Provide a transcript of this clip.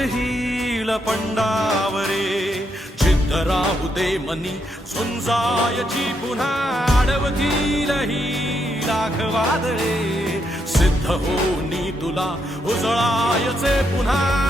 होईल पंडावरे, जिद्द राहू दे मनी झुंजायची पुन्हा, अडवतील ही लाख वादळे, सिद्ध होनी तुला उजळायचे पुन्हा.